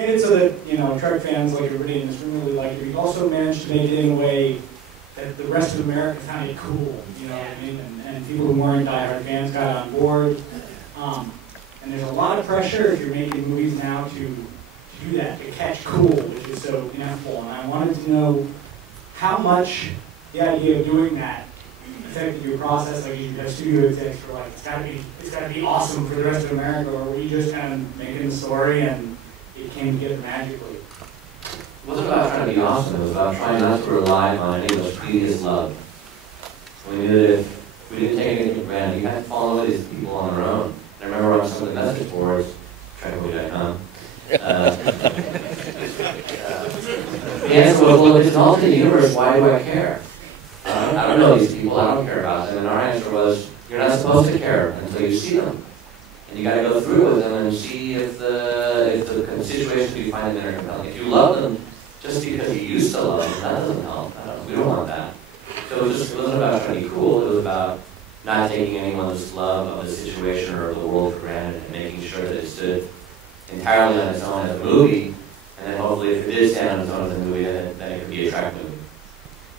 made it so that, you know, Trek fans like everybody in this room really liked it. You've also managed to make it in a way that the rest of America found it cool, you know what I mean? And people who weren't diehard fans got on board. And there's a lot of pressure if you're making movies now to do that, to catch cool, which is so ineffable. And I wanted to know how much the idea of doing that affected your process. Like, you have studio execs were like, it's gotta be awesome for the rest of America, or were you just kind of making the story and it came together magically? It wasn't about trying to be awesome, it was about trying not to rely on anyone's previous love. We knew that if we didn't take anything for granted, you had to follow these people on their own. I remember on some of the message boards, TrekMovie.com, the answer was, well, if it's an alternate universe, why do I care? I don't know these people, I don't care about them. And our answer was, you're not supposed to care until you see them. And you gotta go through with them and see if the situations you find them are compelling. If you love them just because you used to love them, that doesn't help. We don't want that. So it wasn't about trying to be cool, it was about not taking anyone's love of the situation or of the world for granted and making sure that it stood entirely on its own as a movie, and then hopefully if it did stand on its own as a movie, then it could be a Trek movie.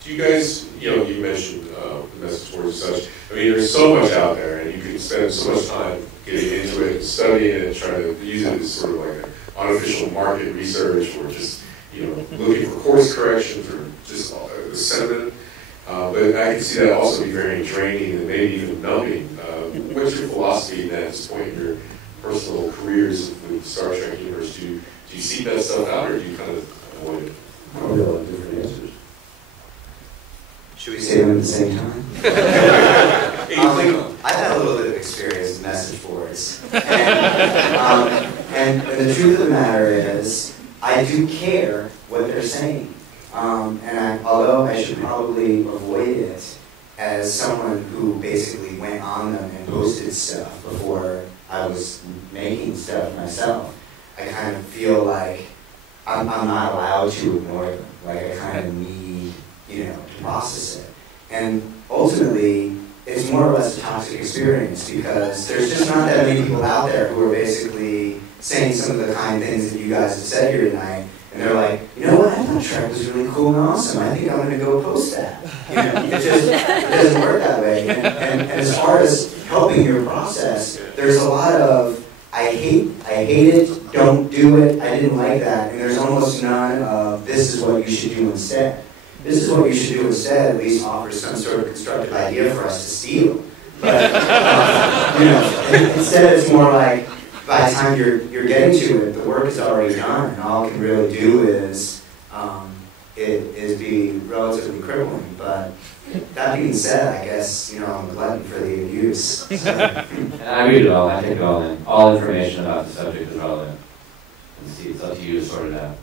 Do you guys, you know, you mentioned the message boards and such. I mean, there's so much out there, and you can spend so much time getting into it and studying it and trying to use it as sort of like an unofficial market research or just, you know, looking for course corrections or just the sentiment. But I can see that also be very draining and maybe even numbing. What's your philosophy at this point in your personal careers with Star Trek universe? Do you seek that stuff out, or do you kind of avoid it? Probably a lot of different answers. Should we say them at the same time? I've had a little bit of experience with message boards. And the truth of the matter is, I do care what they're saying. Although I should probably avoid it as someone who basically went on them and posted stuff before I was making stuff myself, I kind of feel like I'm not allowed to ignore them. Like, I kind of need, you know, to process it. And ultimately, it's more or less a toxic experience because there's just not that many people out there who are basically saying some of the kind things that you guys have said here tonight. And they're like, you know what, I thought Trek was really cool and awesome. I think I'm going to go post that. You know, it doesn't work that way. And as far as helping your process, there's a lot of, I hate it, don't do it, I didn't like that. And there's almost none of, this is what you should do instead. This is what you should do instead, at least offer some sort of constructive idea for us to steal. But, you know, instead it's more like, by the time you're getting to it, the work is already done, and all it can really do is be relatively crippling. But that being said, I guess, you know, I'm a glutton for the abuse. So. And I read it all, I take it all in. All information about the subject is relevant. And see, it's up to you to sort it out.